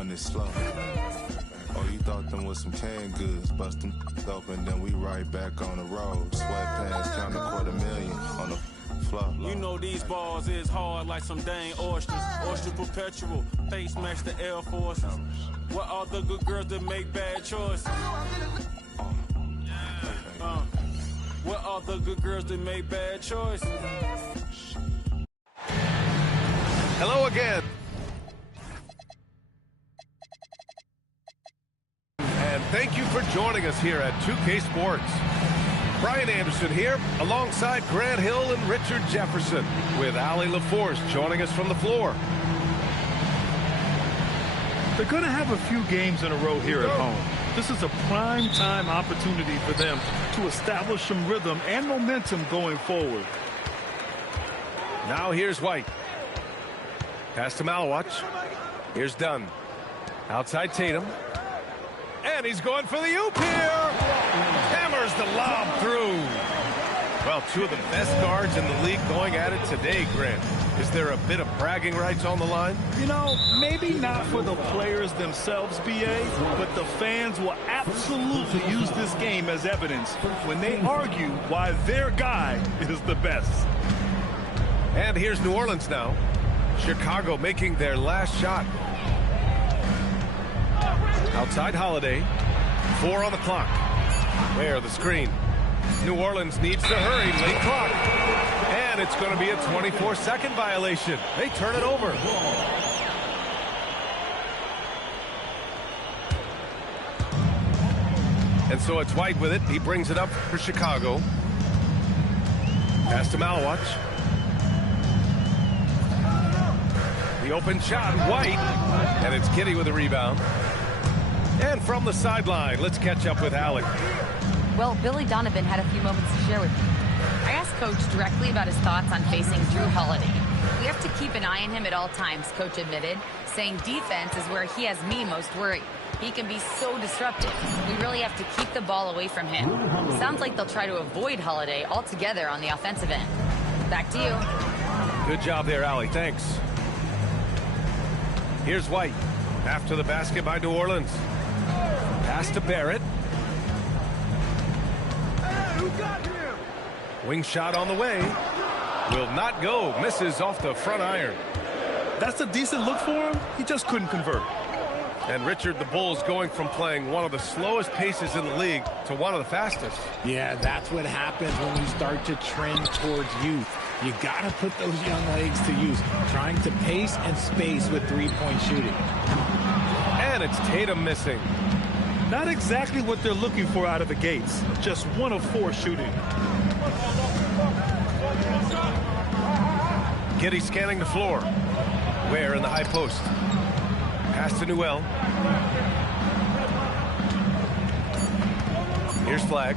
when it's slow. Oh, you thought them was some canned goods, bust them open, then we right back on the road. Sweatpants, count $250,000 on the floor. You know these balls is hard like some dang oysters. Oyster perpetual, face match the Air Force. What are the good girls that make bad choices? What are the good girls that make bad choices? Hello again. And thank you for joining us here at 2K Sports. Brian Anderson here, alongside Grant Hill and Richard Jefferson, with Allie LaForce joining us from the floor. They're going to have a few games in a row here at home. This is a prime time opportunity for them to establish some rhythm and momentum going forward. Now here's White. Pass to Malawach. Here's Dunn. Outside Tatum. And he's going for the oop here. Hammers the lob through. Well, two of the best guards in the league going at it today, Grant. Is there a bit of bragging rights on the line? You know, maybe not for the players themselves, B.A., but the fans will absolutely use this game as evidence when they argue why their guy is the best. And here's New Orleans now. Chicago making their last shot. Outside Holiday. 4 on the clock. Where the screen. New Orleans needs to hurry. Late clock. And it's going to be a 24-second violation. They turn it over. And so it's White with it. He brings it up for Chicago. Pass to Malawach. The open shot, White. And it's Giddey with a rebound. And from the sideline, let's catch up with Alec. Well, Billy Donovan had a few moments to share with me. I asked Coach directly about his thoughts on facing Drew Holiday. We have to keep an eye on him at all times, Coach admitted, saying defense is where he has me most worried. He can be so disruptive. We really have to keep the ball away from him. Sounds like they'll try to avoid Holiday altogether on the offensive end. Back to you. Good job there, Allie. Thanks. Here's White. After the basket by New Orleans. Pass to Barrett. Wing shot on the way. Will not go. Misses off the front iron. That's a decent look for him. He just couldn't convert. And Richard, the Bulls going from playing one of the slowest paces in the league to one of the fastest. Yeah, that's what happens when you start to trend towards youth. You got to put those young legs to use, trying to pace and space with three-point shooting. And it's Tatum missing. Not exactly what they're looking for out of the gates. Just 1 of 4 shooting. Giddey scanning the floor. Ware in the high post. Pass to Newell. Here's Flagg.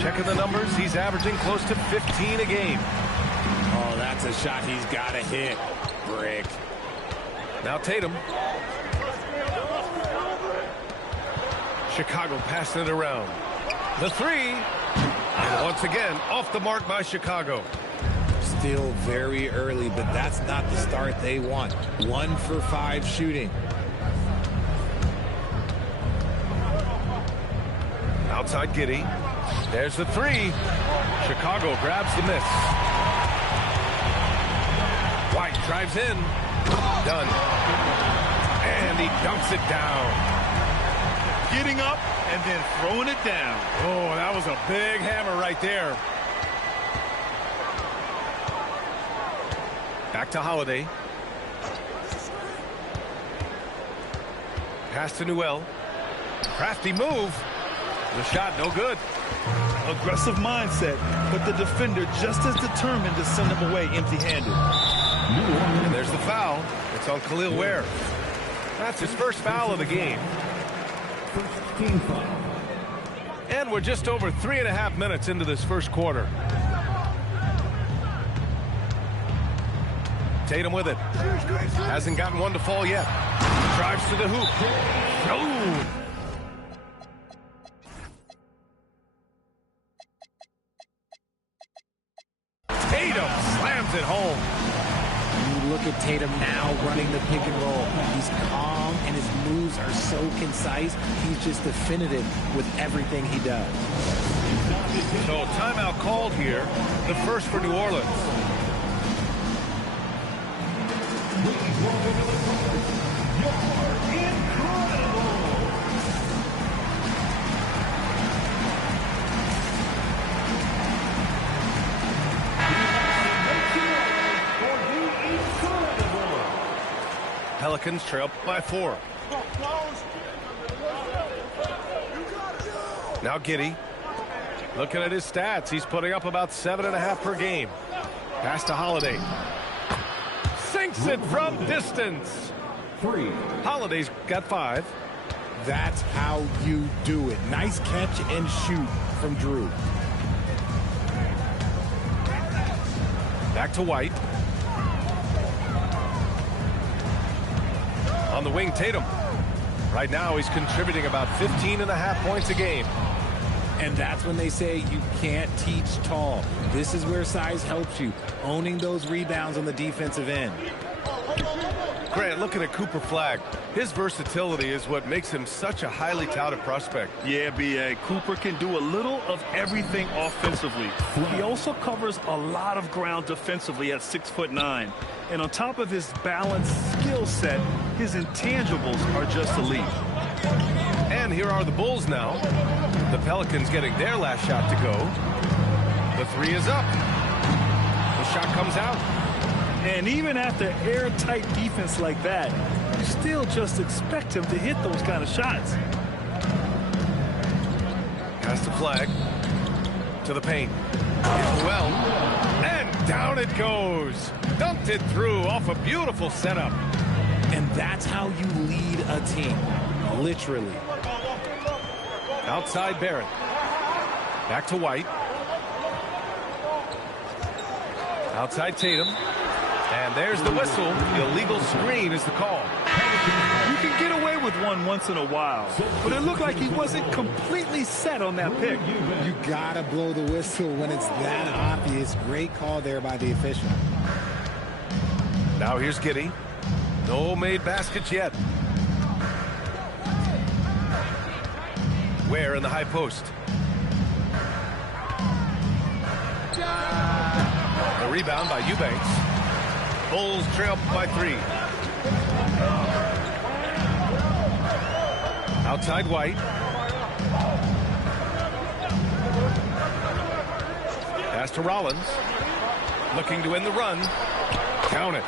Checking the numbers. He's averaging close to 15 a game. Oh, that's a shot he's got to hit. Brick. Now Tatum. Chicago passing it around. The three. And once again, off the mark by Chicago. Still very early, but that's not the start they want. 1 for 5 shooting. Outside Giddey. There's the three. Chicago grabs the miss. White drives in. Done. And he dunks it down. Getting up and then throwing it down. Oh, that was a big hammer right there. Back to Holiday. Pass to Newell. Crafty move. The shot no good. Aggressive mindset, but the defender just as determined to send him away empty-handed. And there's the foul. It's on Khalil Ware. That's his first foul of the game. And we're just over 3.5 minutes into this first quarter. Tatum with it. Hasn't gotten one to fall yet. Drives to the hoop. Oh! Tatum slams it home. You look at Tatum now running the pick and roll. He's calm and his so concise. He's just definitive with everything he does. So timeout called here, the first for New Orleans. Pelicans trail by 4. Now Giddey. Looking at his stats, he's putting up about 7.5 per game. Pass to Holiday. Sinks it from distance. 3. Holiday's got 5. That's how you do it. Nice catch and shoot from Drew. Back to White. On the wing, Tatum. Right now, he's contributing about 15.5 points a game. And that's when they say you can't teach tall. This is where size helps you, owning those rebounds on the defensive end. Grant, looking at Cooper Flagg, his versatility is what makes him such a highly touted prospect. Yeah, B.A. Cooper can do a little of everything offensively. He also covers a lot of ground defensively at 6'9". And on top of his balanced skill set, his intangibles are just elite. And here are the Bulls now. The Pelicans getting their last shot to go. The 3 is up. The shot comes out. And even after airtight defense like that, you still just expect him to hit those kind of shots. Pass to Flagg. To the paint. Hits well. And down it goes. Dumped it through off a beautiful setup. And that's how you lead a team. Literally. Outside Barrett. Back to White. Outside Tatum. And there's the whistle. The illegal screen is the call. You can get away with one once in a while, but it looked like he wasn't completely set on that pick. You gotta blow the whistle when it's that obvious. Great call there by the official. Now here's Giddey. No made baskets yet. Ware in the high post. A rebound by Eubanks. Bulls trail by 3. Outside White. Pass to Rollins. Looking to win the run. Count it.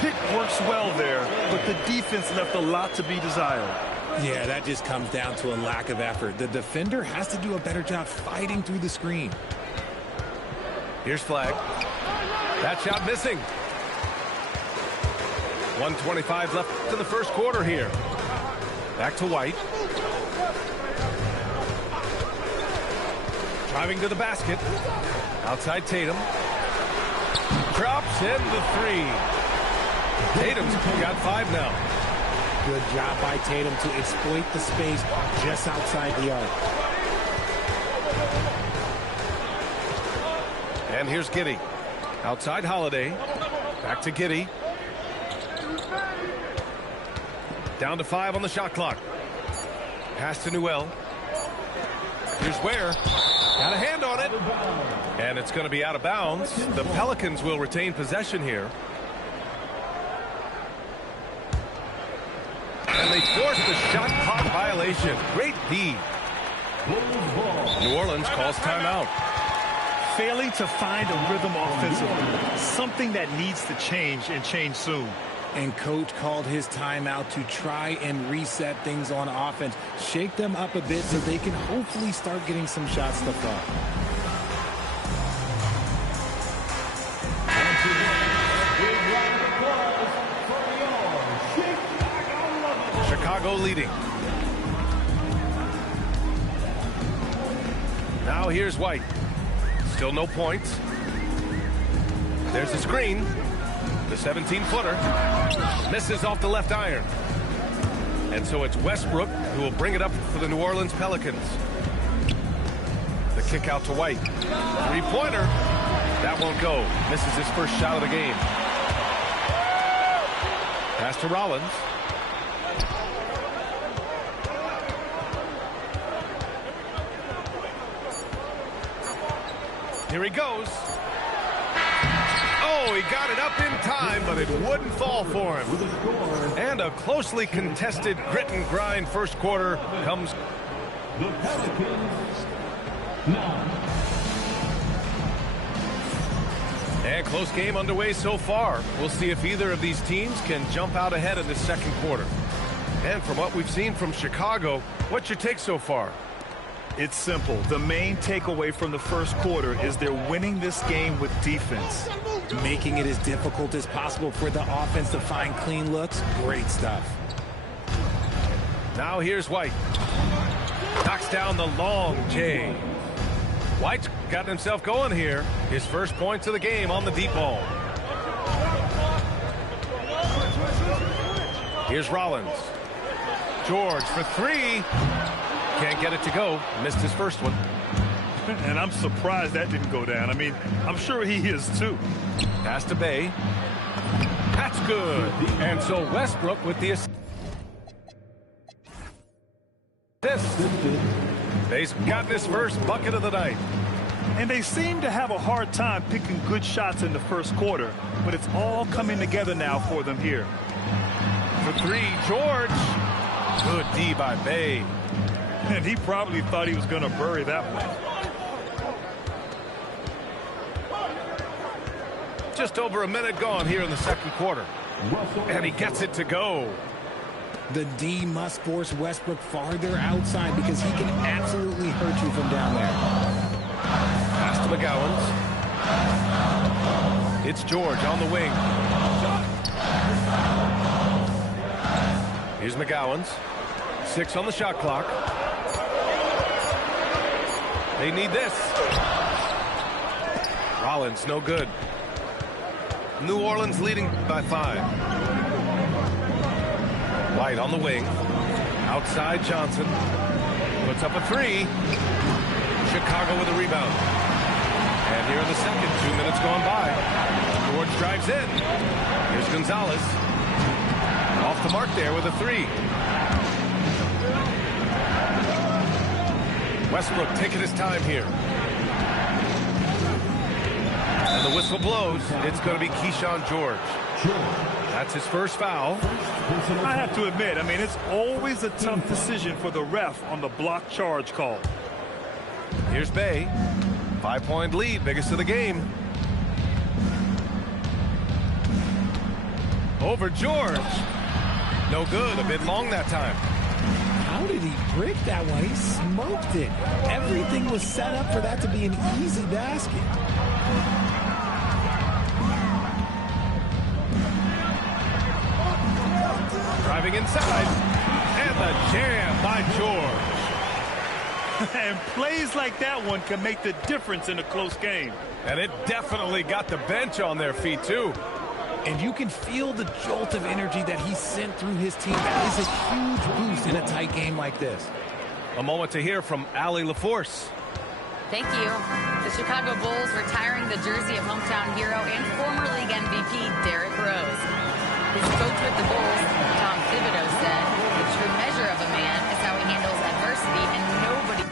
Pick works well there, but the defense left a lot to be desired. Yeah, that just comes down to a lack of effort. The defender has to do a better job fighting through the screen. Here's Flagg. That shot missing. 1:25 left in the first quarter here. Back to White. Driving to the basket. Outside Tatum. Drops in the 3. Tatum's got 5 now. Good job by Tatum to exploit the space just outside the arc. And here's Giddey. Outside Holiday. Back to Giddey. Down to 5 on the shot clock. Pass to Newell. Here's Ware. Got a hand on it. And it's going to be out of bounds. The Pelicans will retain possession here. And they force the shot clock violation. Great D. New Orleans calls timeout. Failing to find a rhythm offensively. Something that needs to change and change soon. And coach called his timeout to try and reset things on offense. Shake them up a bit so they can hopefully start getting some shots to fall. Chicago leading. Now here's White. Still no points. There's the screen. The 17-footer misses off the left iron. And so it's Westbrook who will bring it up for the New Orleans Pelicans. The kick out to White. Three-pointer. That won't go. Misses his first shot of the game. Pass to Rollins. Here he goes. Oh, he got it up in time, but it wouldn't fall for him. And a closely contested grit and grind first quarter comes. The Pelicans 9. And close game underway so far. We'll see if either of these teams can jump out ahead in the second quarter. And from what we've seen from Chicago, what's your take so far? It's simple. The main takeaway from the first quarter is they're winning this game with defense. Making it as difficult as possible for the offense to find clean looks. Great stuff. Now here's White. Knocks down the long J. White's got himself going here. His first points of the game on the deep ball. Here's Rollins. George for three. Can't get it to go. Missed his first one. And I'm surprised that didn't go down. I mean, I'm sure he is too. Pass to Bay. That's good. And so Westbrook with the assist. Bay's gotten his first bucket of the night. And they seem to have a hard time picking good shots in the first quarter, but it's all coming together now for them here. For three, George. Good D by Bay. And he probably thought he was going to bury that one. Just over a minute gone here in the second quarter. And he gets it to go. The D must force Westbrook farther outside because he can absolutely hurt you from down there. Pass to McGowan's. It's George on the wing. Here's McGowan's. 6 on the shot clock. They need this. Rollins, no good. New Orleans leading by 5. White on the wing. Outside Johnson. Puts up a three. Chicago with a rebound. And here in the second, 2 minutes gone by. George drives in. Here's Gonzalez. Off the mark there with a three. Westbrook taking his time here. And the whistle blows. It's going to be Keyshawn George. That's his first foul. I have to admit, I mean, it's always a tough decision for the ref on the block charge call. Here's Bay. 5-point lead, biggest of the game. Over George. No good, a bit long that time. How did he break that one? He smoked it. Everything was set up for that to be an easy basket. Driving inside. And the jam by George. And plays like that one can make the difference in a close game. And it definitely got the bench on their feet, too. And you can feel the jolt of energy that he sent through his team. That is a huge boost in a tight game like this. A moment to hear from Allie LaForce. Thank you. The Chicago Bulls retiring the jersey of hometown hero and former league MVP Derrick Rose. His coach with the Bulls, Tom Thibodeau, said, "The true measure of a man is how he handles adversity, and nobody..."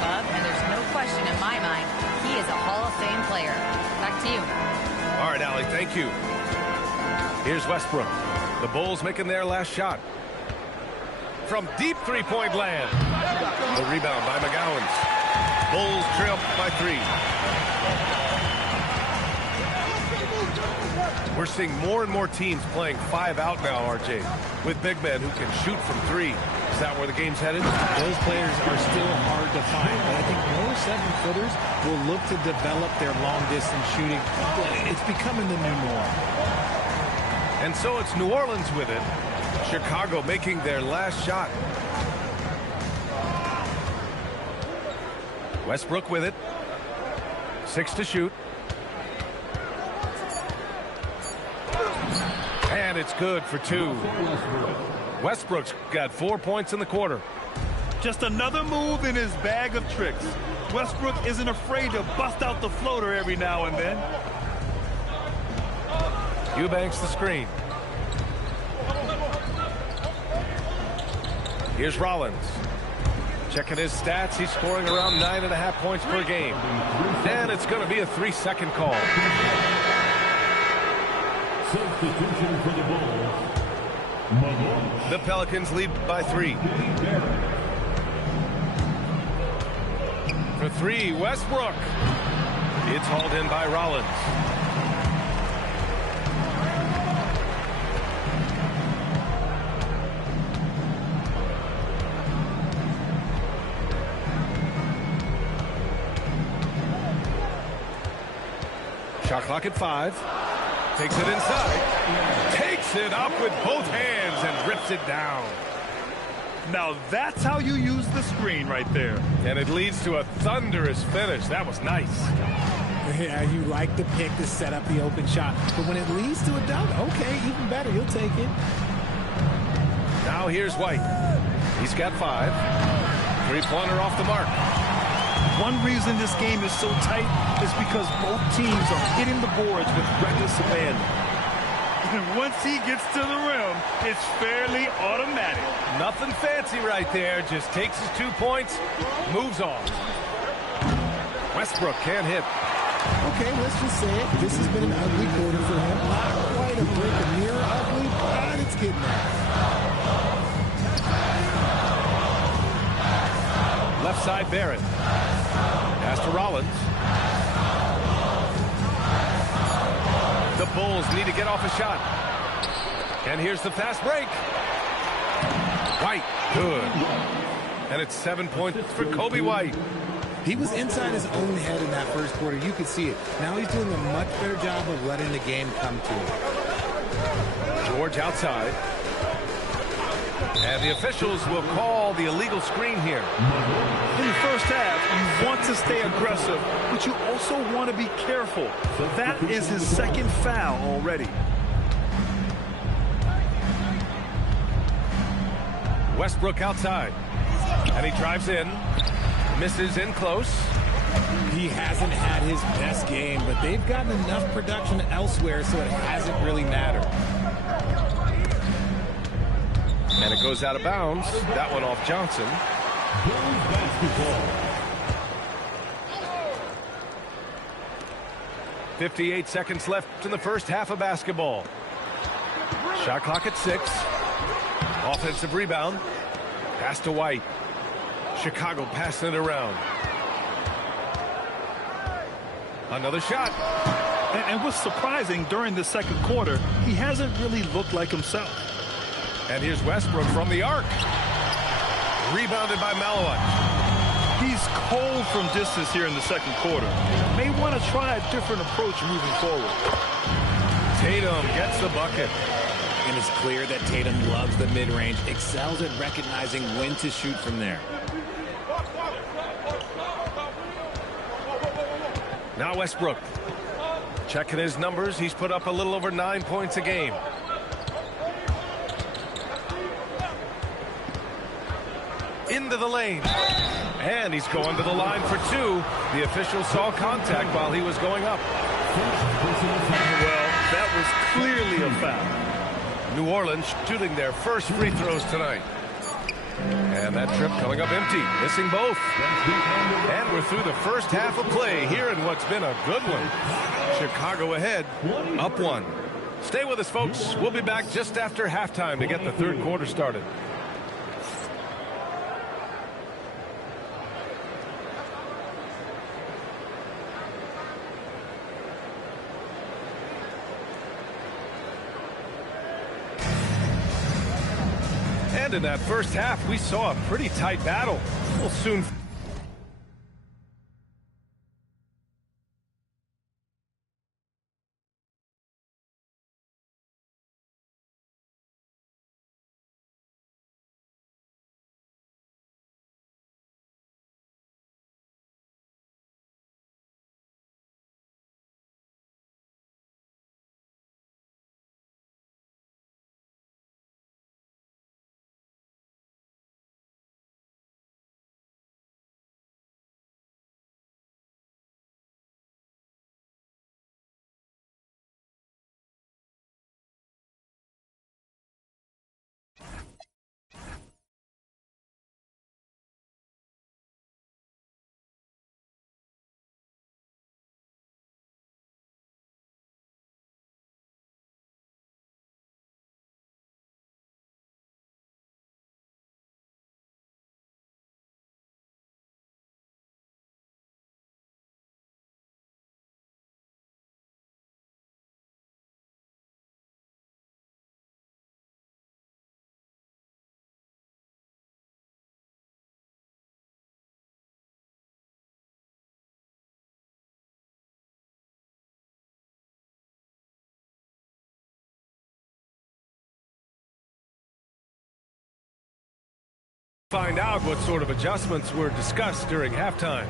above, and there's no question in my mind he is a Hall of Fame player. Back to you. All right, Allie, thank you. Here's Westbrook. The Bulls making their last shot. From deep three-point land. The rebound by McGowans. Bulls trail by 3. We're seeing more and more teams playing 5 out now, RJ, with big men who can shoot from 3. Is that where the game's headed? Those players are still hard to find, but I think more 7-footers will look to develop their long-distance shooting. It's becoming the new norm. And so it's New Orleans with it. Chicago making their last shot. Westbrook with it. 6 to shoot. And it's good for 2. Westbrook's got 4 points in the quarter. Just another move in his bag of tricks. Westbrook isn't afraid to bust out the floater every now and then. Eubanks the screen. Here's Rollins. Checking his stats, he's scoring around 9.5 points per game. And it's going to be a 3-second call. Substitution for the Bulls. The Pelicans lead by 3. For 3, Westbrook. It's hauled in by Rollins. Shot clock at 5. Takes it inside. Takes it up with both hands and rips it down. Now that's how you use the screen right there. And it leads to a thunderous finish. That was nice. Yeah, you like the pick to set up the open shot. But when it leads to a dunk, okay, even better. You'll take it. Now here's White. He's got 5. 3-pointer off the mark. One reason this game is so tight is because both teams are hitting the boards with reckless abandon. And once he gets to the rim, it's fairly automatic. Nothing fancy right there. Just takes his 2 points, moves on. Westbrook can't hit. Okay, let's just say it. This has been an ugly quarter for him. Not quite a brick of mirror ugly, but it's getting there. Left side, Barrett. Pass to Rollins. The Bulls need to get off a shot. And here's the fast break. White, good. And it's 7 points for Kobe White. He was inside his own head in that first quarter. You could see it. Now he's doing a much better job of letting the game come to him. George outside. And the officials will call the illegal screen here. In the first half, you want to stay aggressive, but you also want to be careful. That is his second foul already. Westbrook outside. And he drives in. Misses in close. He hasn't had his best game, but they've gotten enough production elsewhere, so it hasn't really mattered. And it goes out of bounds. That one off Johnson. Basketball. 58 seconds left in the first half of basketball. Shot clock at 6. Offensive rebound. Pass to White. Chicago passing it around. Another shot. And what's surprising, during the second quarter, he hasn't really looked like himself. And here's Westbrook from the arc. Rebounded by Malawat. He's cold from distance here in the second quarter. May want to try a different approach moving forward. Tatum gets the bucket. And it's clear that Tatum loves the mid-range, excels at recognizing when to shoot from there. Now Westbrook. Checking his numbers, he's put up a little over 9 points a game. Into the lane. And he's going to the line for 2. The official saw contact while he was going up. Well, that was clearly a foul. New Orleans shooting their first free throws tonight. And that trip coming up empty, missing both. we're through the first half of play here in what's been a good one. Chicago ahead, up 1. Stay with us, folks. We'll be back just after halftime to get the third quarter started. And in that first half, we saw a pretty tight battle. We'll soon... Find out what sort of adjustments were discussed during halftime.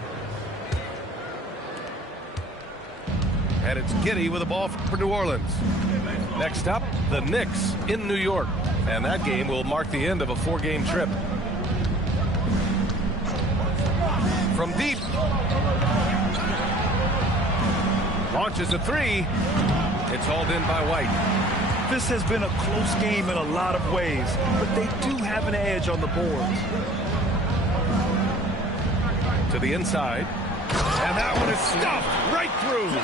And it's Giddey with a ball for New Orleans. Next up, the Knicks in New York. And that game will mark the end of a 4-game trip. From deep. Launches a 3. It's hauled in by White. This has been a close game in a lot of ways, but they do have an edge on the boards. To the inside. And that one is stuffed right through.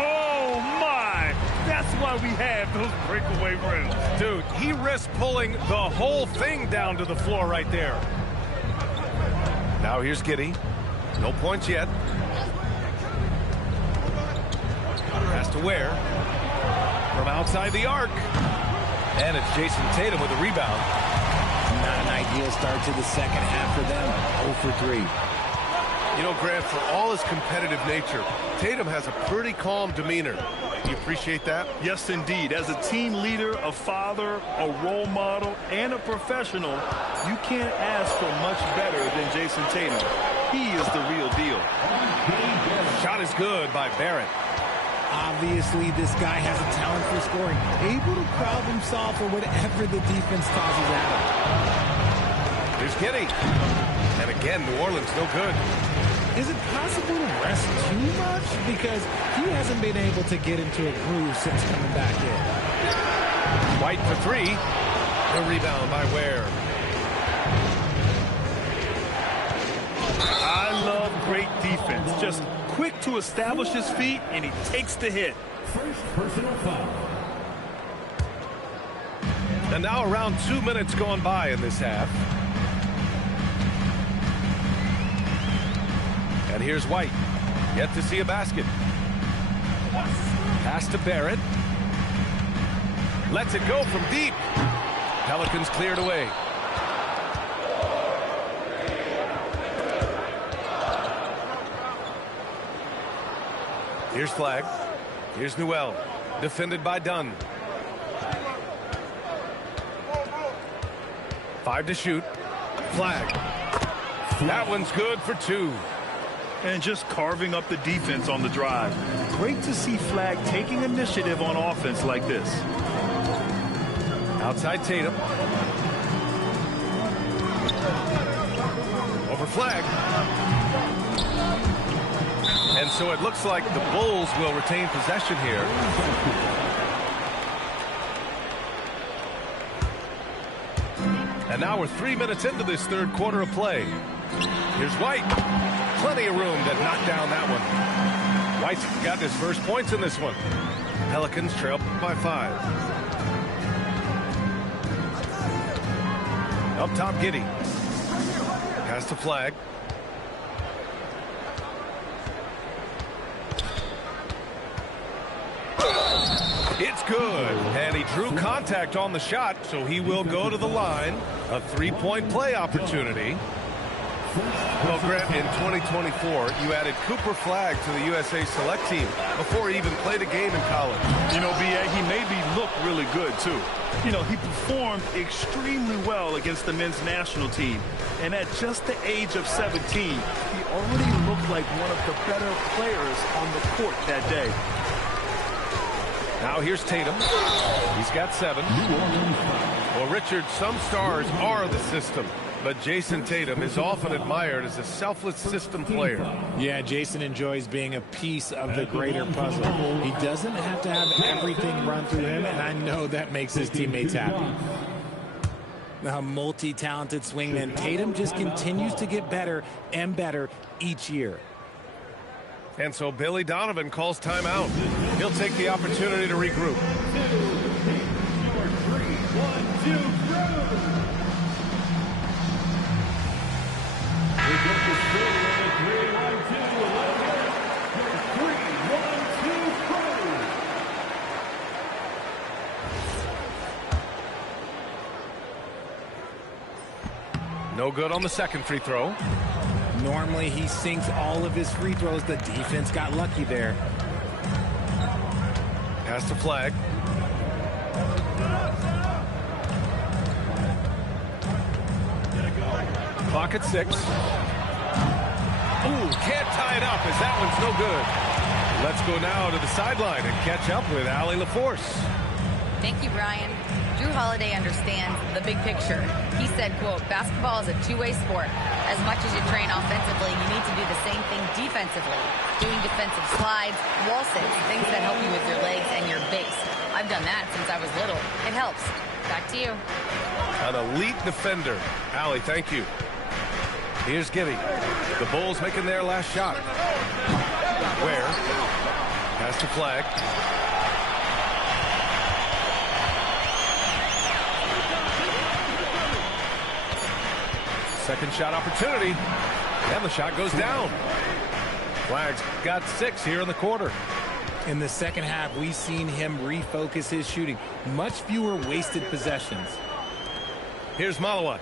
Oh, my. That's why we have those breakaway rims. Dude, he risked pulling the whole thing down to the floor right there. Now here's Giddey. No points yet. Has to wear. From outside the arc. And it's Jason Tatum with a rebound. Not an ideal start to the second half for them. 0 for 3. You know, Grant, for all his competitive nature, Tatum has a pretty calm demeanor. You appreciate that? Yes, indeed. As a team leader, a father, a role model, and a professional, you can't ask for much better than Jason Tatum. He is the real deal. Shot is good by Barrett. Obviously, this guy has a talent for scoring, able to problem solve for whatever the defense tosses at him. Here's Giddey. And again, New Orleans no good. Is it possible to rest too much? Because he hasn't been able to get into a groove since coming back in. White for 3. The rebound by Ware. I love great defense. Just quick to establish his feet, and he takes the hit. First personal foul. And now around 2 minutes gone by in this half. And here's White. Yet to see a basket. Pass to Barrett. Lets it go from deep. Pelicans cleared away. Here's Flag. Here's Newell. Defended by Dunn. 5 to shoot. Flag. That one's good for 2. And just carving up the defense on the drive. Great to see Flag taking initiative on offense like this. Outside Tatum. Over Flag. And so it looks like the Bulls will retain possession here. And now we're 3 minutes into this third quarter of play. Here's White. Plenty of room to knock down that one. White's got his first points in this one. Pelicans trail by 5. Up top, Giddey. Pass to Flag. It's good. And he drew contact on the shot, so he will go to the line. A 3-point play opportunity. Well, Grant, in 2024, you added Cooper Flag to the USA Select team before he even played a game in college. You know, B.A., he made me look really good, too. You know, he performed extremely well against the men's national team. And at just the age of 17, he already looked like one of the better players on the court that day. Now here's Tatum. He's got 7. Well, Richard, some stars are the system, but Jason Tatum is often admired as a selfless system player. Yeah, Jason enjoys being a piece of the greater puzzle. He doesn't have to have everything run through him, and I know that makes his teammates happy. A multi-talented swingman, Tatum just continues to get better and better each year. And so Billy Donovan calls timeout. He'll take the opportunity to regroup. No good on the second free throw. Normally he sinks all of his free throws. The defense got lucky there. Pass to Flag. Clock at 6. Ooh, can't tie it up as that one's no good. Let's go now to the sideline and catch up with Allie LaForce. Thank you, Brian. Drew Holiday understands the big picture. He said, quote, basketball is a two-way sport. As much as you train offensively, you need to do the same thing defensively. Doing defensive slides, wall sits, things that help you with your legs and your base. I've done that since I was little. It helps. Back to you. An elite defender. Allie, thank you. Here's Giddey. The Bulls making their last shot. Where? Pass to Flag. Second shot opportunity. And the shot goes down. Flag's got 6 here in the quarter. In the second half, we've seen him refocus his shooting. Much fewer wasted possessions. Here's Malawach.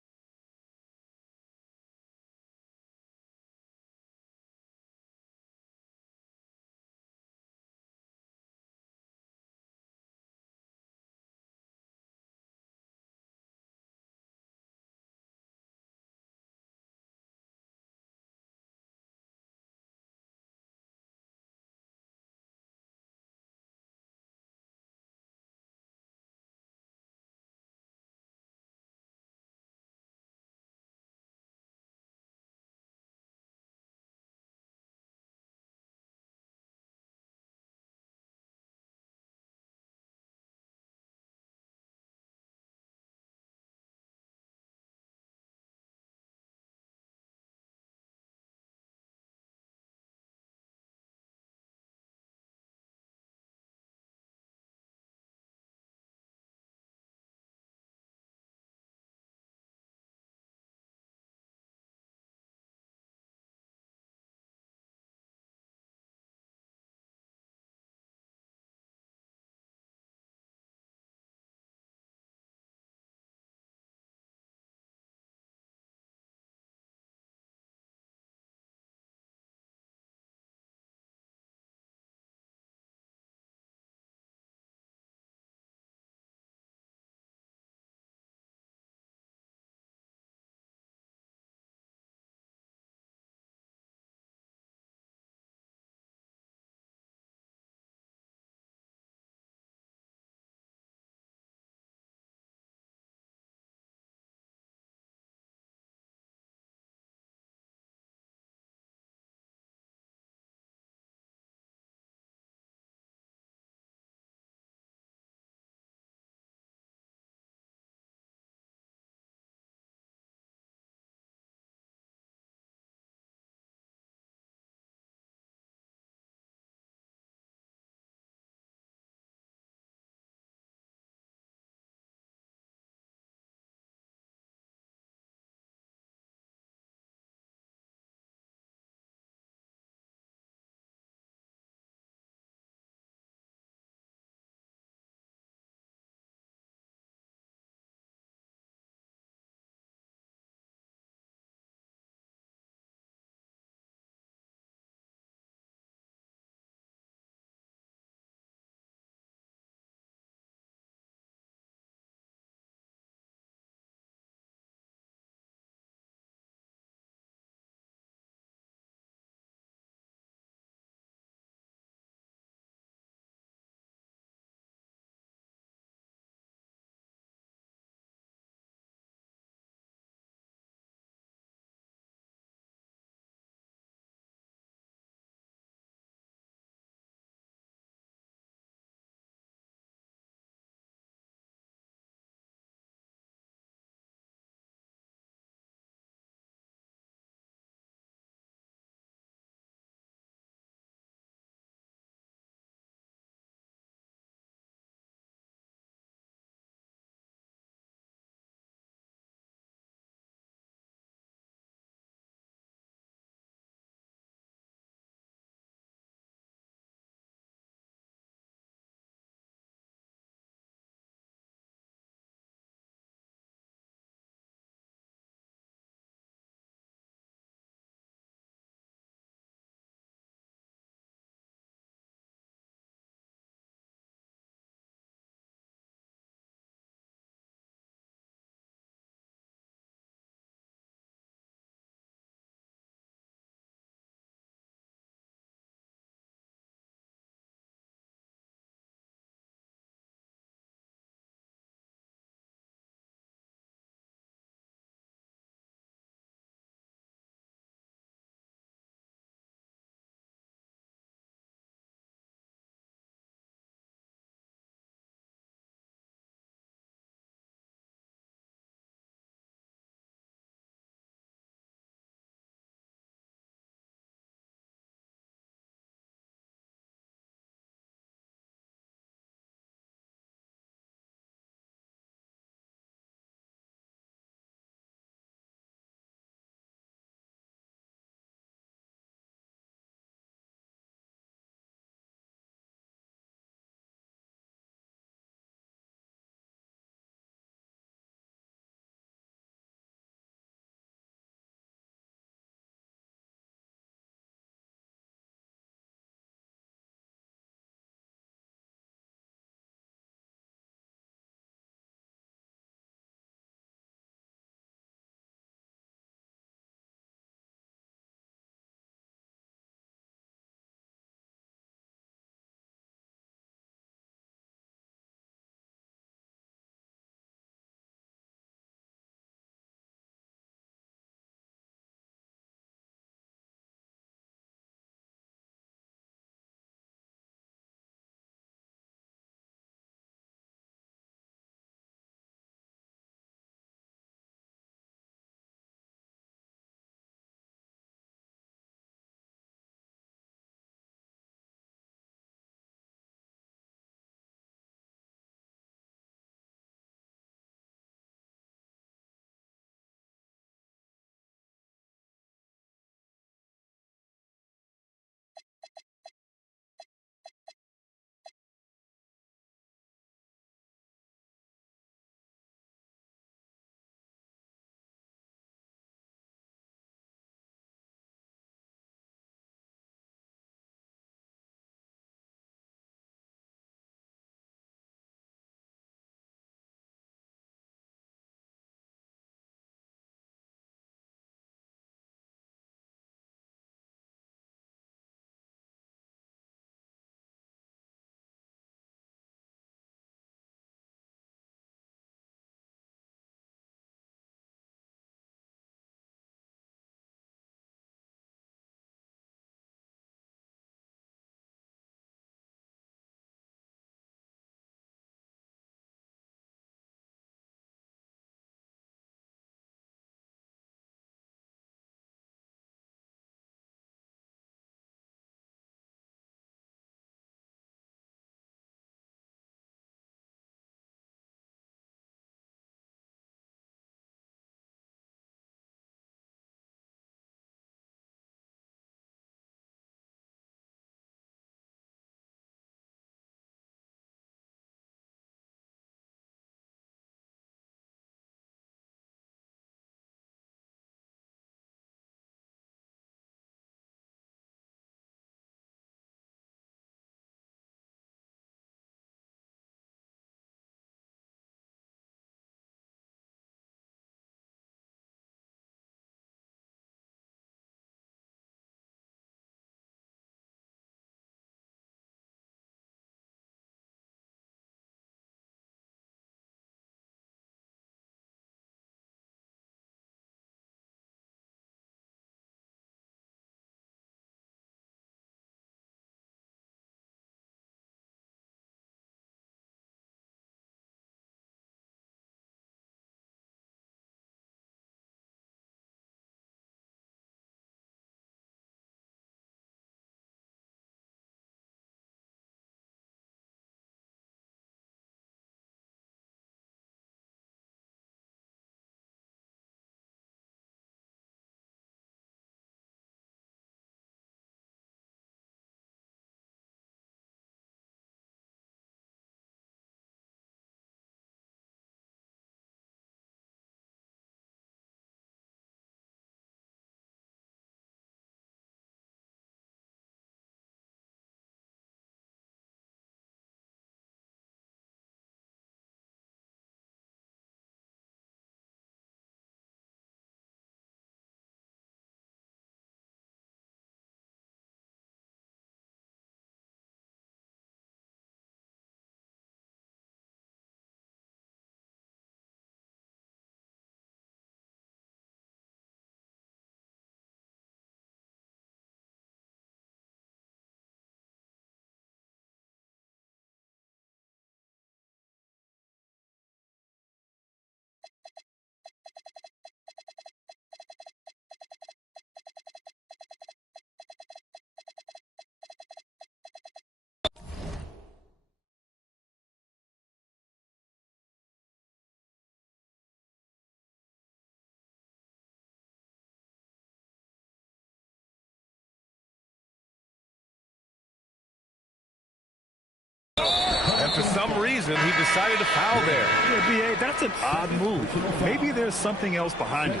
for some reason, he decided to foul there. Yeah, B.A., that's an odd move. Maybe there's something else behind it.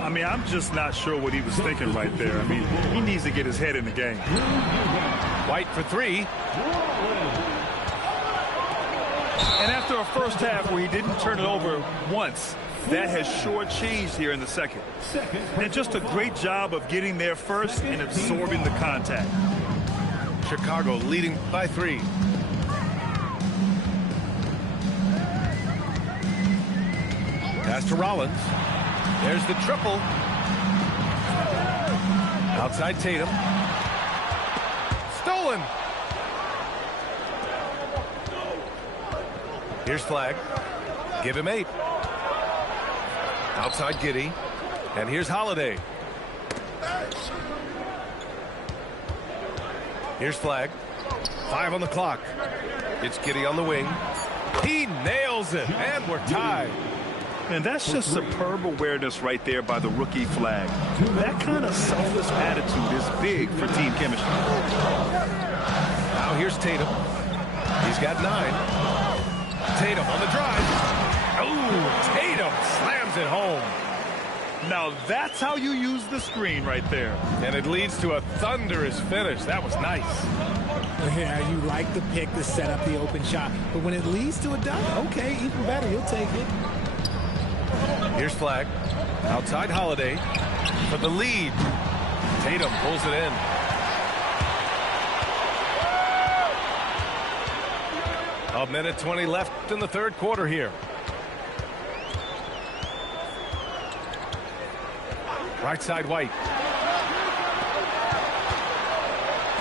I mean, I'm just not sure what he was thinking right there. I mean, he needs to get his head in the game. White for three. And after a first half where he didn't turn it over once, that has shortchanged here in the second. And just a great job of getting there first and absorbing the contact. Chicago leading by 3. Pass to Rollins. There's the triple. Outside Tatum. Stolen. Here's Flag. Give him 8. Outside Giddey. And here's Holiday. Here's Flag. 5 on the clock. It's Giddey on the wing. He nails it, and we're tied. And that's just superb awareness right there by the rookie Flag. That kind of selfless attitude is big for team chemistry. Now here's Tatum. He's got 9. Tatum on the drive. Oh, Tatum slams it home. Now that's how you use the screen right there. And it leads to a thunderous finish. That was nice. Yeah, you like the pick to set up the open shot. But when it leads to a dunk, okay, even better. You'll take it. Here's Flag. Outside Holiday. For the lead. Tatum pulls it in. A minute 20 left in the third quarter here. Right side White.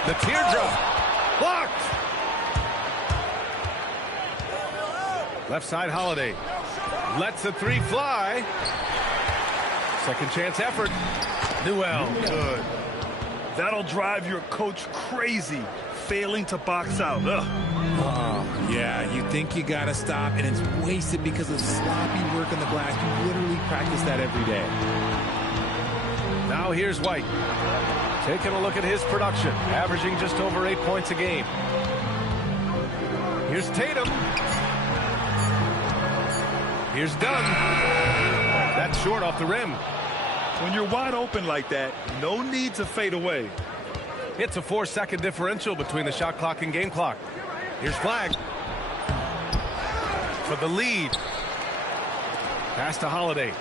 The teardrop. Blocked. Left side Holiday. Lets the 3 fly. Second chance effort. Newell. Good. That'll drive your coach crazy, failing to box out. Yeah, you think you got to stop, and it's wasted because of sloppy work on the glass. You literally practice that every day. Now here's White. Taking a look at his production, averaging just over 8 points a game. Here's Tatum. Here's Dunn. That's short off the rim. When you're wide open like that, no need to fade away. It's a 4-second differential between the shot clock and game clock. Here's Flag. For the lead. Pass to Holiday.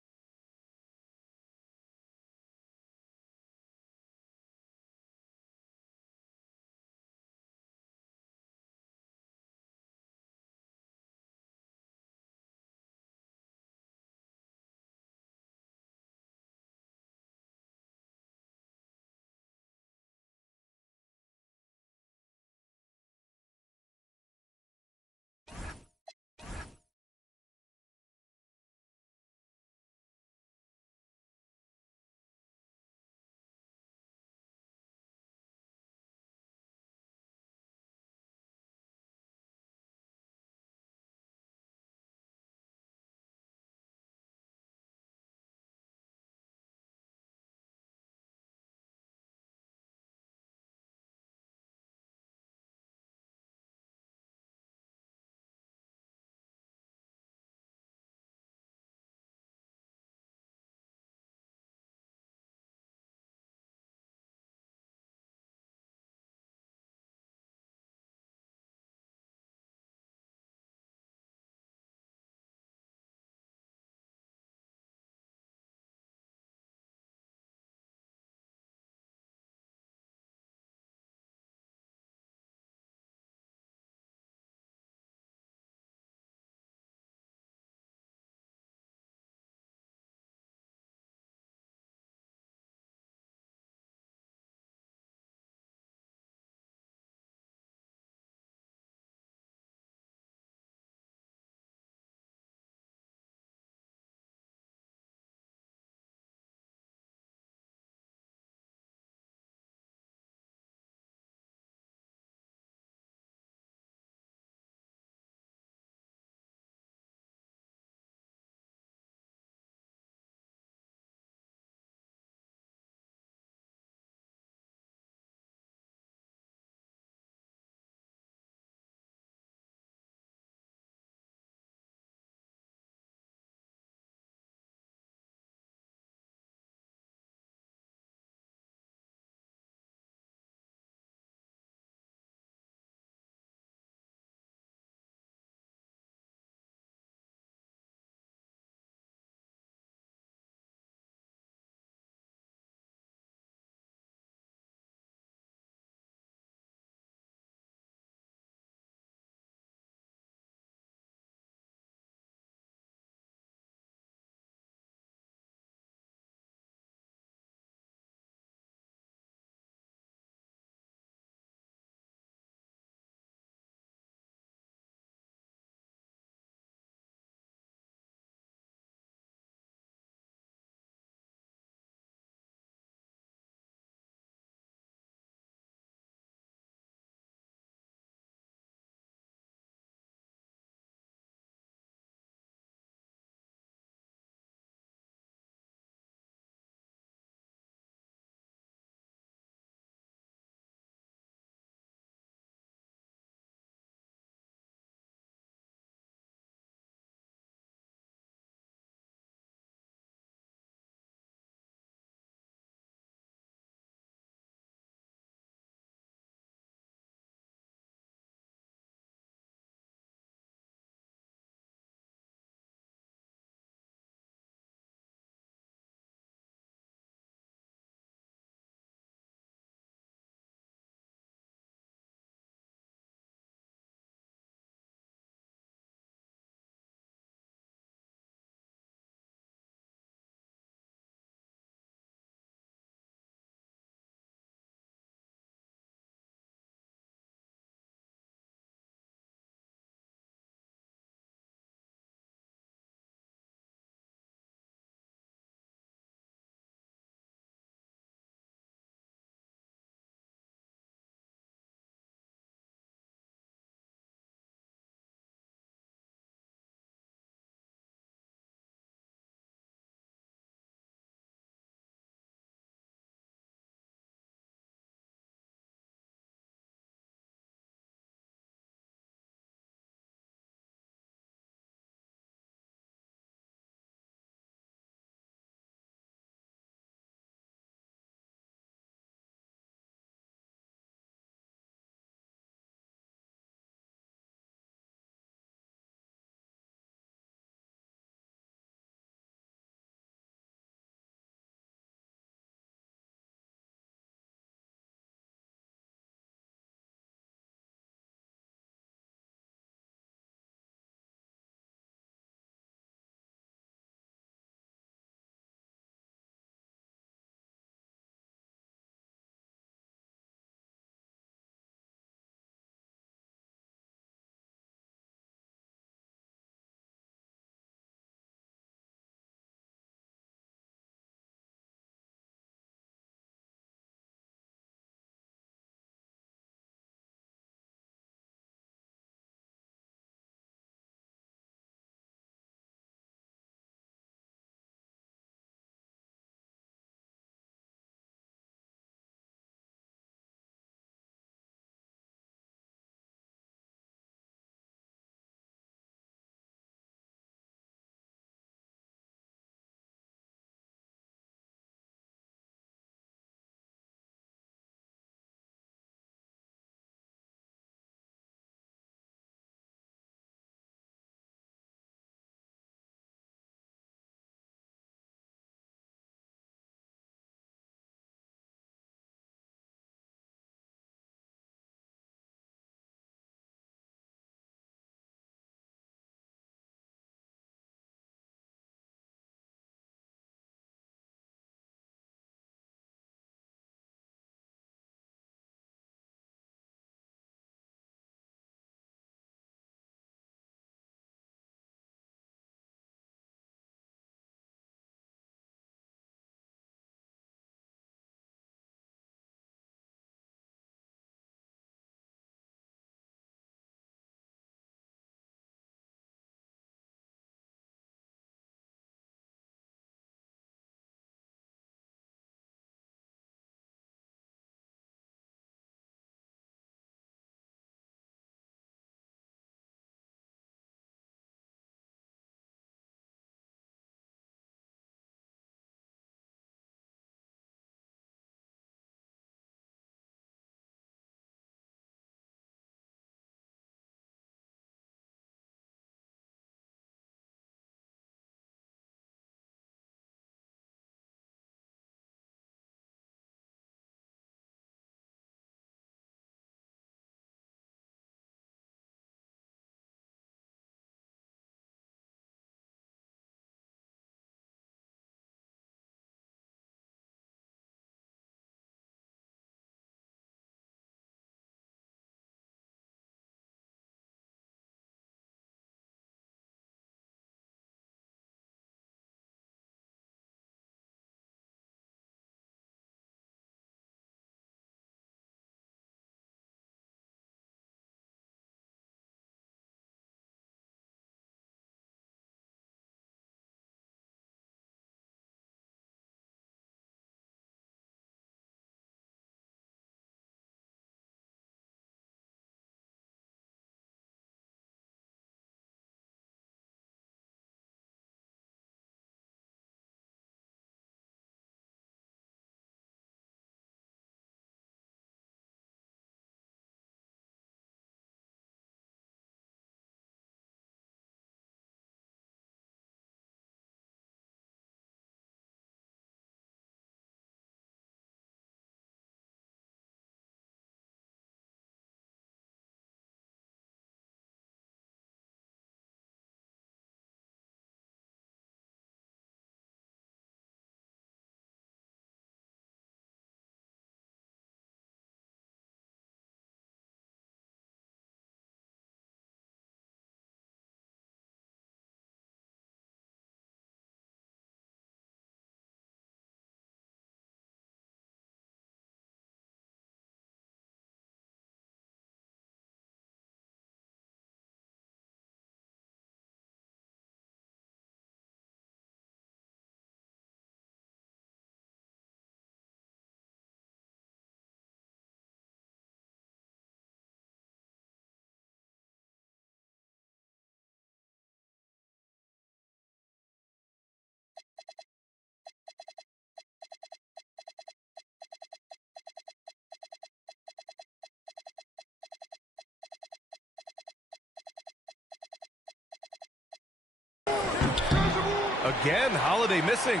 again. Holiday missing.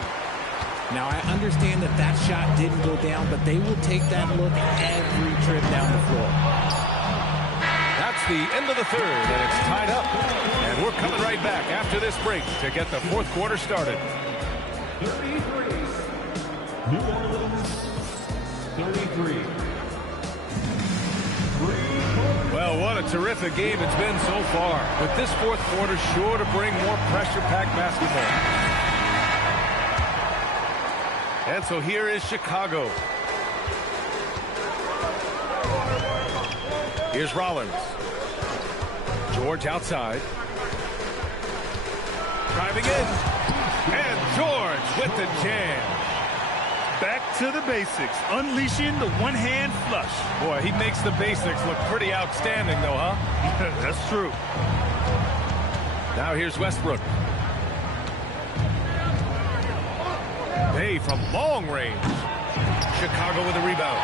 Now, I understand that shot didn't go down, but they will take that look every trip down the floor. That's the end of the third, and it's tied up. And we're coming right back after this break to get the fourth quarter started. 33. New Orleans, 33. Well, what a terrific game it's been so far. With this fourth quarter sure to bring more pressure-packed basketball. And so here is Chicago. Here's Rollins. George outside. Driving in. And George with the jam. Back to the basics, unleashing the one-hand flush. Boy, he makes the basics look pretty outstanding, though, huh? That's true. Now here's Westbrook. Hey, from long range. Chicago with a rebound.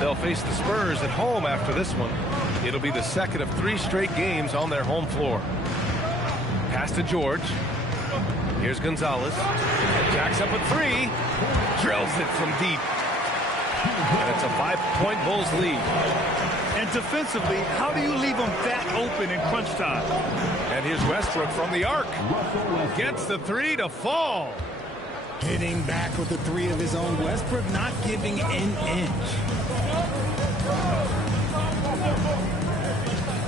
They'll face the Spurs at home after this one. It'll be the second of 3 straight games on their home floor. Pass to George. Here's Gonzalez. Jacks up a 3. Drills it from deep. And it's a 5-point Bulls lead. And defensively, how do you leave them that open in crunch time? And here's Westbrook from the arc. Gets the 3 to fall. Hitting back with the 3 of his own. Westbrook not giving an inch.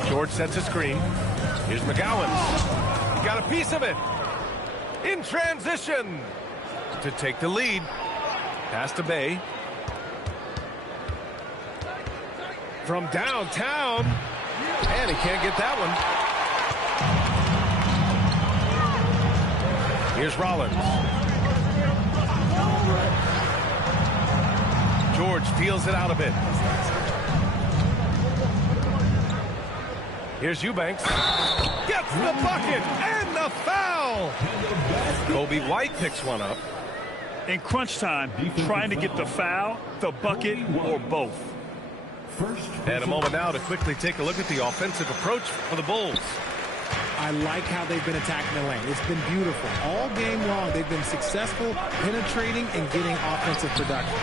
George sets a screen. Here's McGowan. Got a piece of it. In transition to take the lead. Pass to Bay. From downtown. And he can't get that one. Here's Rollins. George feels it out a bit. Here's Eubanks. Gets the bucket and the foul. Kobe White picks one up. In crunch time, trying to get the foul, the bucket, or both. And a moment now to quickly take a look at the offensive approach for the Bulls. I like how they've been attacking the lane. It's been beautiful. All game long, they've been successful penetrating and getting offensive production.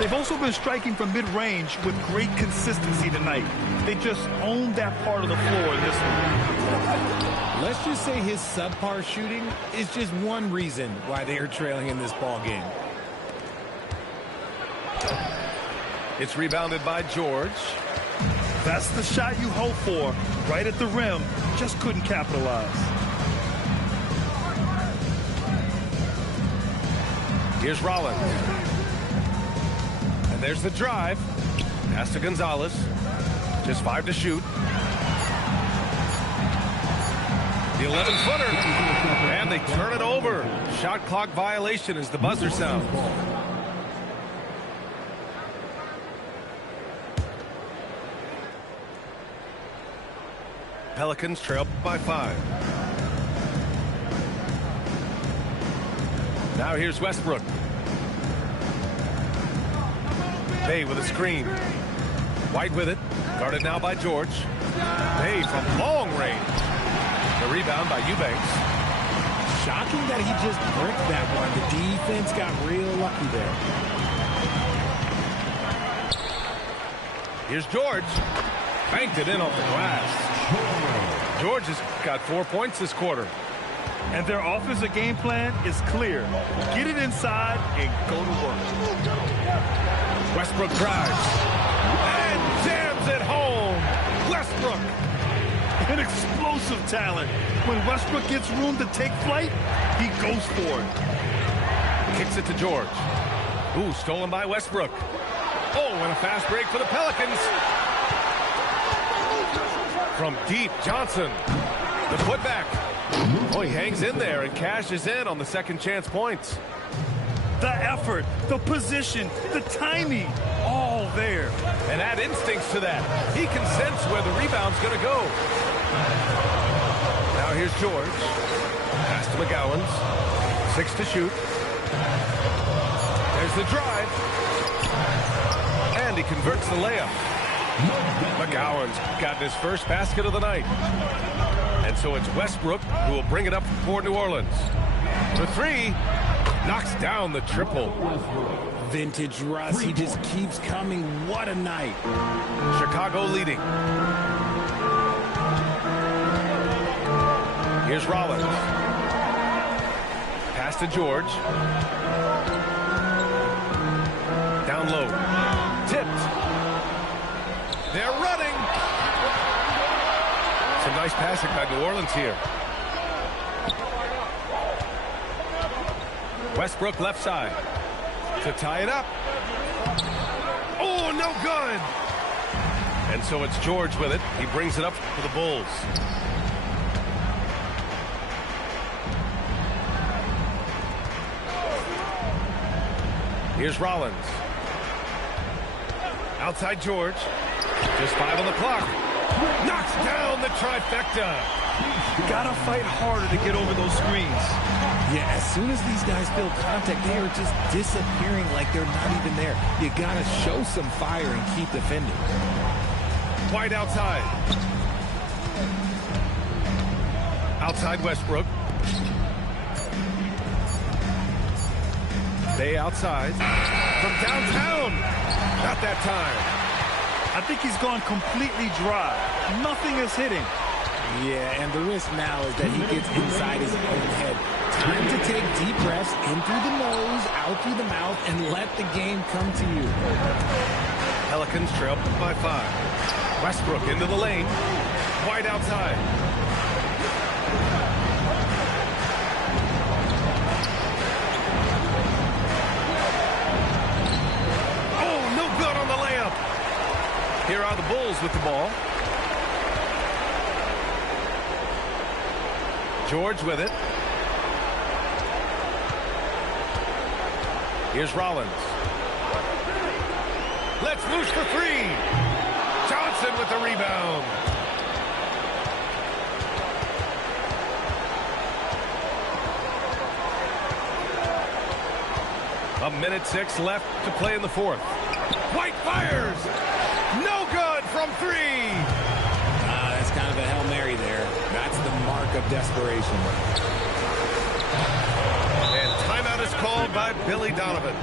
They've also been striking from mid-range with great consistency tonight. They just owned that part of the floor in this one. Let's just say his subpar shooting is just one reason why they are trailing in this ball game. It's rebounded by George. That's the shot you hope for. Right at the rim. Just couldn't capitalize. Here's Rollins. And there's the drive. Pass to Gonzalez. Just 5 to shoot. The 11-footer. And they turn it over. Shot clock violation as the buzzer sounds. Pelicans trail by 5. Now here's Westbrook. Bay with a screen. White with it. Guarded now by George. Bay from long range. The rebound by Eubanks. Shocking that he just bricked that one. The defense got real lucky there. Here's George. Banked it in off the glass. George has got 4 points this quarter. And their offensive game plan is clear. Get it inside and go to work. Westbrook drives. And jams it home. Westbrook. An explosive talent. When Westbrook gets room to take flight, he goes for it. Kicks it to George. Ooh, stolen by Westbrook. Oh, and a fast break for the Pelicans. From deep, Johnson. The putback. Oh, he hangs in there and cashes in on the second chance points. The effort, the position, the timing, all there. And add instincts to that. He can sense where the rebound's going to go. Now here's George. Pass to McGowan. 6 to shoot. There's the drive. And he converts the layup. McGowan's gotten his first basket of the night. And so it's Westbrook who will bring it up for New Orleans. The three, knocks down the triple. Vintage Russ, he just keeps coming. What a night. Chicago leading. Here's Rollins. Pass to George. Down low. Tipped. They're running. Some nice passing by New Orleans here. Westbrook left side to tie it up. Oh, no good. And so it's George with it. He brings it up for the Bulls. Here's Rollins. Outside George. Just 5 on the clock. Knocks down the trifecta. Gotta fight harder to get over those screens. Yeah, as soon as these guys feel contact, they are just disappearing like they're not even there. You gotta show some fire and keep defending. White outside. Outside Westbrook. They outside. From downtown. Not that time. I think he's gone completely dry. Nothing is hitting. Yeah, and the risk now is that he gets inside his own head. Time to take deep breaths in through the nose, out through the mouth, and let the game come to you. Pelicans trail by 5. Westbrook into the lane. White outside. Oh, no good on the layup. Here are the Bulls with the ball. George with it. Here's Rollins. Let's loose for 3. Johnson with the rebound. A minute 6 left to play in the fourth. White fires. No good from 3. That's kind of a Hail Mary there. That's the mark of desperation. And timeout is called by Billy Donovan.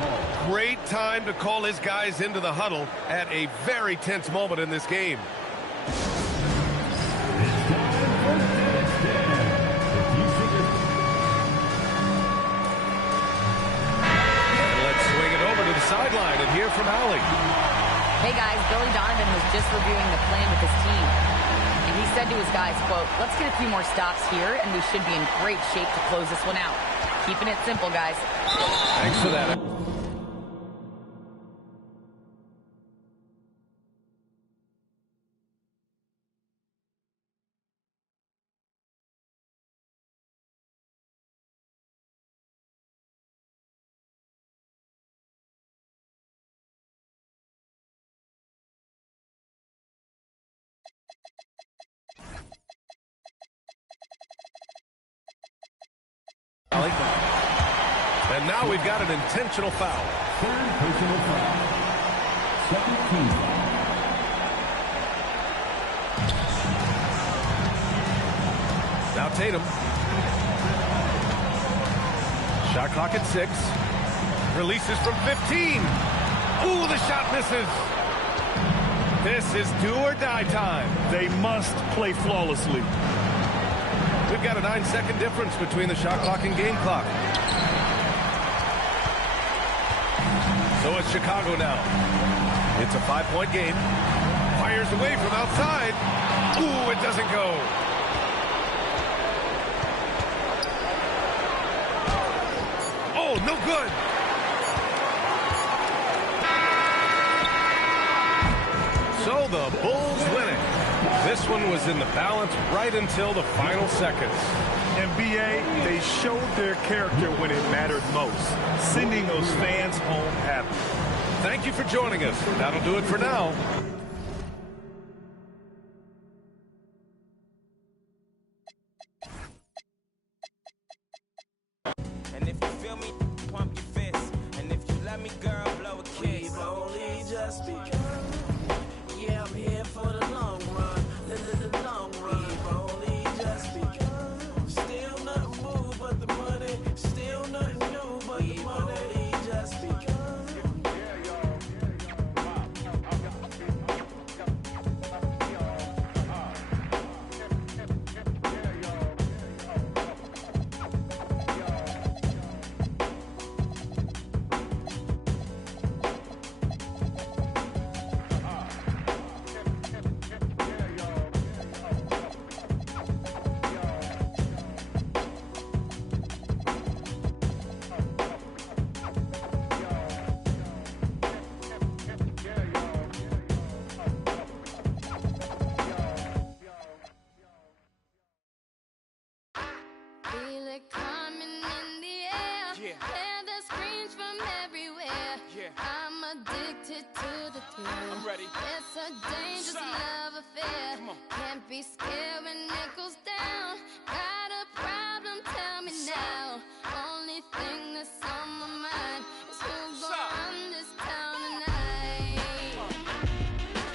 Great time to call his guys into the huddle at a very tense moment in this game. And let's swing it over to the sideline and hear from Allie. Hey guys, Billy Donovan was just reviewing the plan with his team. And he said to his guys, quote, "Let's get a few more stops here and we should be in great shape to close this one out. Keeping it simple, guys." Thanks for that. And now we've got an intentional foul. Third personal foul. Second team foul. Now Tatum. Shot clock at 6. Releases from 15. Ooh, the shot misses. This is do or die time. They must play flawlessly. We've got a 9-second difference between the shot clock and game clock. So it's Chicago now. It's a 5-point game. Fires away from outside. Ooh, it doesn't go. Oh, no good. So the Bulls win it. This one was in the balance right until the final seconds. And BA, they showed their character when it mattered most, sending those fans home happy. Thank you for joining us. That'll do it for now. And if you feel me, pump your fist. And if you let me, girl, blow a kiss. We've only just begun. Yeah, I'm here for the long run. The long run. We've only just begun. to the truth. I'm ready. It's a dangerous love affair. Can't be scared when it goes down. Got a problem? Tell me now. Only thing that's on my mind is who's gonna run this town tonight.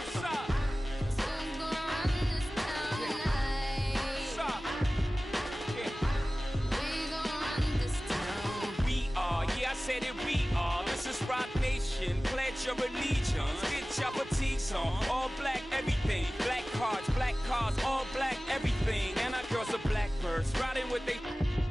Who's gonna run this town tonight? We gonna run this town. We are, yeah, I said it, we are. This is Rock Nation, pledge your allegiance. Get your fatigues on, all black everything. Black cars, all black everything. And our girls are blackbirds, riding with they.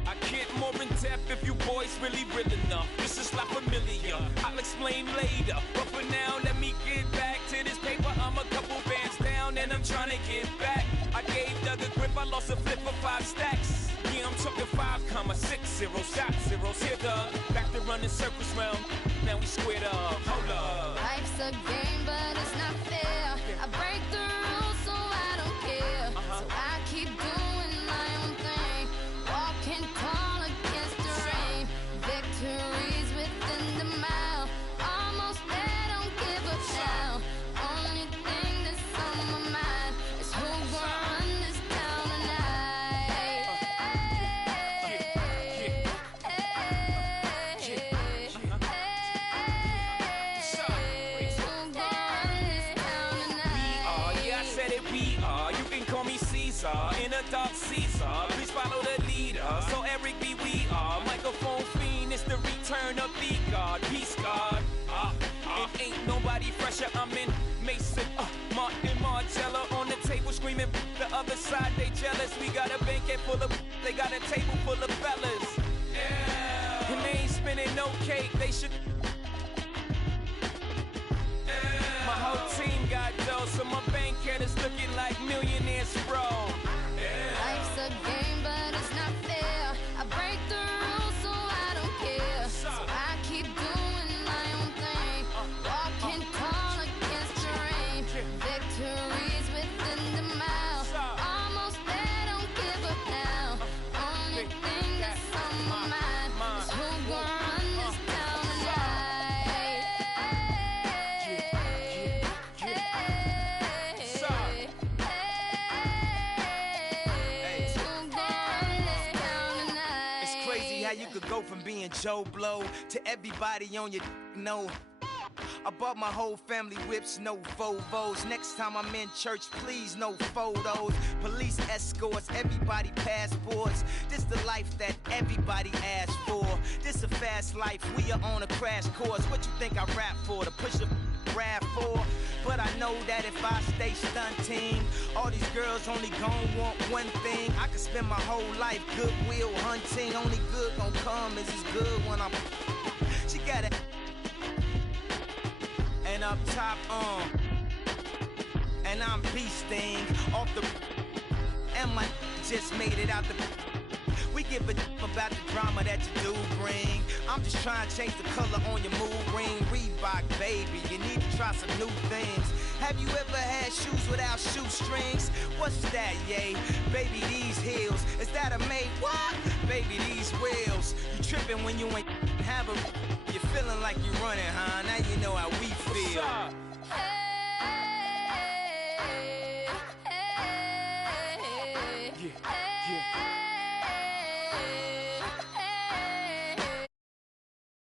I get more in depth if you boys really real enough. This is not familiar, I'll explain later. But for now, let me get back to this paper. I'm a couple bands down and I'm trying to get back. I gave Doug a grip, I lost a flip for 5 stacks. Yeah, I'm talking 5,60, shot zeros. Here, Doug, back to running circles round. Now we squared up, hold up. Life's a game, but it's not fair. I break the rules, so I don't care. So I keep doing my own thing, walking tall against the rain. Victories within the mile, almost there, don't give up now. Only thing that's on my mind is who's gonna run this town tonight. We are, you can call me Caesar, in a dark Caesar, please follow the leader. So Eric B, we are, microphone fiend, it's the return of the God, peace God. It ain't nobody fresher, I'm in Mason, Martin Margiela on the table screaming, the other side they jealous. We got a banquet full of, they got a table full of fellas. Yeah. And they ain't spinning no cake, they should. My whole team got dough, so my bank account is looking like millionaires, bro. Life's a game, but it's not fair. I break the rules, so I don't care. So I keep doing my own thing, walking tall against the rain. Victories within the mile, almost there, don't give up now. Only thing that's on my mind is who's gonna run this town tonight. How you could go from being Joe Blow to everybody on your know. I bought my whole family whips, no Volvos. Next time I'm in church, please no photos. Police escorts, everybody passports. This the life that everybody asks for. This a fast life, we are on a crash course. What you think I rap for? To push a RAV4? But I know that if I stay stunting, all these girls only gon' want one thing. I could spend my whole life goodwill hunting. Only good gon' come is as good when I'm. She got it. And up top, and I'm beasting off the. And my just made it out the. We give a about the drama that you do bring. I'm just trying to change the color on your mood ring. Reebok, baby, you need to try some new things. Have you ever had shoes without shoestrings? What's that, yay? Baby, these heels, is that a made what? Baby, these wheels. You tripping when you ain't have a. You're feeling like you're running, huh? Now you know how we feel. Hey.